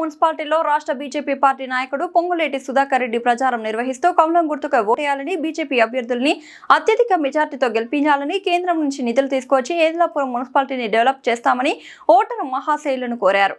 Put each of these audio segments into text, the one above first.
మున్సిపాలిటీలో రాష్ట్ర BJP party నాయకుడు పొంగులేటి సుధాకర్ రెడ్డి ప్రచారం నిర్వహిస్తూ కమలం గుర్తుకు ఓటేయాలని బీజేపీ అభ్యర్థుల్ని అత్యధిక మెజార్టీతో గెలిపించాలని కేంద్రం నుంచి నిధులు తీసుకొచ్చి ఏదిలాపురం మున్సిపాలిటీని డెవలప్ చేస్తామని ఓటరు మహాశైలును కోరారు.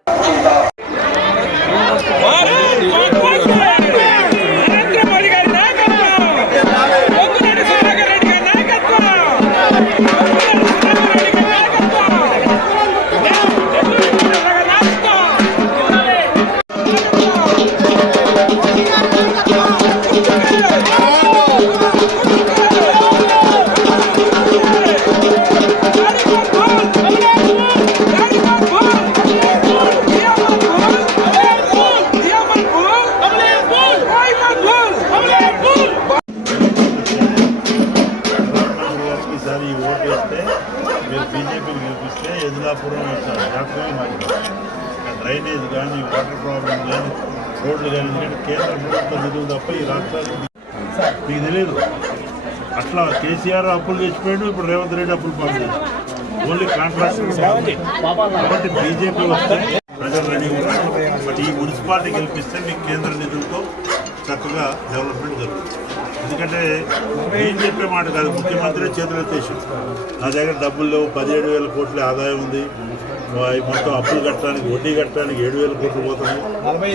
బీజేపీకి గెలిపిస్తే ఎదిలాపురం రాష్ట్రమే మారింది. డ్రైనేజ్ కానీ వాటర్ ప్రాబ్లం కానీ రోడ్లు కానీ ఎందుకంటే కేంద్ర ప్రభుత్వం నిధులు తప్ప ఈ రాష్ట్రానికి మీకు తెలియదు. అట్లా కేసీఆర్ అప్పులు తెచ్చిపోయాడు, ఇప్పుడు రేవంత్ రెడ్డి అప్పులు పంపించాడు. ఓన్లీ కాంట్రాక్టర్ కాబట్టి బీజేపీ వస్తే ప్రజలు రెడీ ఉన్నారు. బట్ ఈ మున్సిపాలిటీ గెలిపిస్తే మీకు కేంద్ర నిధులతో చక్కగా డెవలప్మెంట్ జరుగుతుంది. ఎందుకంటే నేను చెప్పే మాట కాదు, ముఖ్యమంత్రి చేతులు ఎత్తేసాడు. నా దగ్గర డబ్బులు లేవు, 17,000 కోట్ల ఆదాయం ఉంది, మొత్తం అప్పులు కట్టడానికి వడ్డీ కట్టడానికి 7,000 కోట్లు పోతున్నాయి,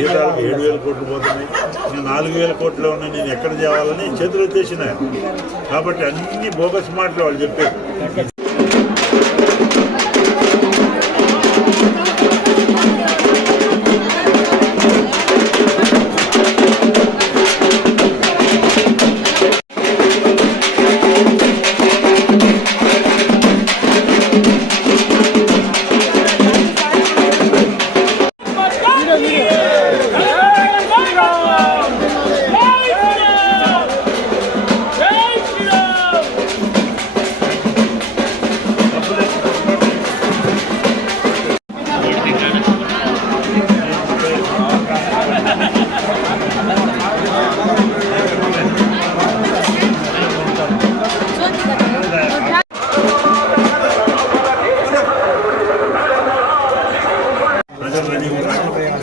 జీతాలకు 7,000 కోట్లు పోతున్నాయి, ఇంకా 4,000 కోట్లు ఉన్నాయి, నేను ఎక్కడ చేయాలని చేతులు ఎత్తేసిన. కాబట్టి అన్ని బోగస్ మాటలు వాళ్ళు చెప్పారు.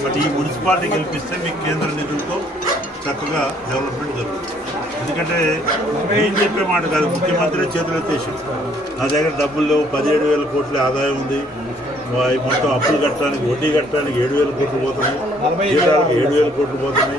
బట్ ఈ మున్సిపాలిటీ గెలిపిస్తే మీకు కేంద్ర నిధులతో చక్కగా డెవలప్మెంట్ జరుగుతుంది. ఎందుకంటే నేను చెప్పే మాట కాదు, ముఖ్యమంత్రి చేతులు ఎత్తేసాడు. నా దగ్గర డబ్బులు లేవు, 17,000 కోట్ల ఆదాయం ఉంది, మొత్తం అప్పులు కట్టడానికి వడ్డీ కట్టడానికి 7,000 కోట్లు పోతున్నాయి, జీతాలకు 7,000 కోట్లు పోతున్నాయి,